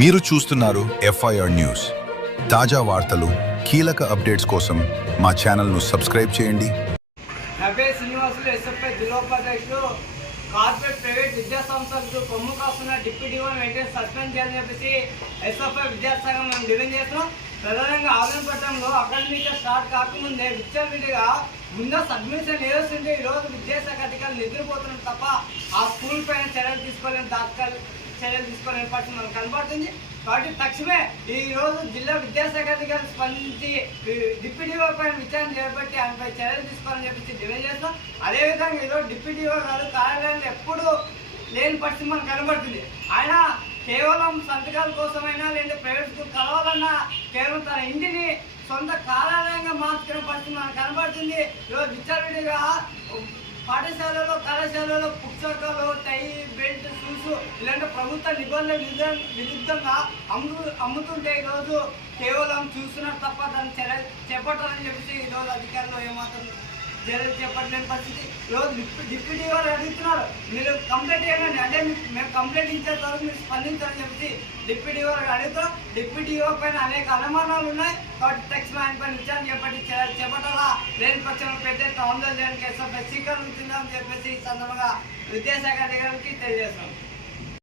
మీరు చూస్తున్నారు FIR news. తాజా వార్తలు, కీలక అప్డేట్స్ కోసం మా ఛానల్ను సబ్స్క్రైబ్ చేయండి. నవ్వే శ్రీనివాసులు ఎస్ఎఫ్ఐ జిల్లోపాధ్యక్షులు కార్పొరేట్ ప్రైవేట్ విద్యా సంస్థలకు కొమ్ము కాస్తున్న డిప్యూటీ వెంటనే సస్పెండ్ చేయాలని చెప్పేసి ఎస్ఎఫ్ఐ విద్యాసంఘం మేము డిమాండ్ చేస్తున్నాం. ప్రధానంగా ఆవేదనపట్నంలో అకాడమిక్ స్టార్ట్ కాకముందే విచ్చలవిడిగా ముందస్తు అడ్మిషన్ వేస్తుంటే ఈరోజు విద్యాశాఖ అధికారులు నిద్రపోతున్నారు తప్ప ఆ స్కూల్ పైన చర్యలు తీసుకోలేని పరిస్థితి మనకు కనబడుతుంది. కాబట్టి తక్షణమే ఈరోజు జిల్లా విద్యాశాఖ అధికారులు స్పందించి డిప్యూటీ పైన విచారణ చేపట్టి ఆయనపై చర్యలు తీసుకోవాలని చెప్పేసి డిమాండ్ చేస్తాం. అదేవిధంగా ఈరోజు డిప్యూటీ గారు కార్యాలయంలో ఎప్పుడూ లేని పరిస్థితి మనకు కనబడుతుంది. ఆయన కేవలం సంతకాల కోసమైనా లేదా ప్రైవేట్ స్కూల్ కలవాలన్నా కేవలం తన ఇంటిని సొంత కార్యాలయంగా మార్చుకునే పరిస్థితి మనకు కనబడుతుంది. ఈరోజు విచ్చలవిడిగా పాఠశాలలో కళాశాలలో పుస్తకాలు, టై, బెల్ట్, షూస్ ఇలాంటి ప్రభుత్వ నిబంధనల విరుద్ధంగా అమ్ముతుంటే ఈరోజు కేవలం చూస్తున్నారు తప్ప దాన్ని చర్యలు చేపట్టాలని చెప్పేసి ఈరోజు అధికారులు ఏమాత్రం చర్యలు చేపట్టలేని పరిస్థితి. ఈరోజు డిప్యూటీ గారు అడుగుతున్నారు, మీరు కంప్లైంట్ చేయండి అంటే మేము కంప్లైంట్ ఇచ్చే వరకు మీరు స్పందించాలని చెప్పేసి డిప్యూటీ గారు అడుగుతాం. డిప్యూటీ పైన అనేక అనుమానాలు ఉన్నాయి. కాబట్టి తక్షణ ఆయన పైన విచారణ చేపట్టి చర్యలు చేపట్టాలా, లేని పక్షంలో పెద్ద ఆందోళన చేయడానికి స్వీకరించిందని చెప్పేసి ఈ సందర్భంగా విద్యాశాఖ అధికారులకి తెలియజేస్తాం.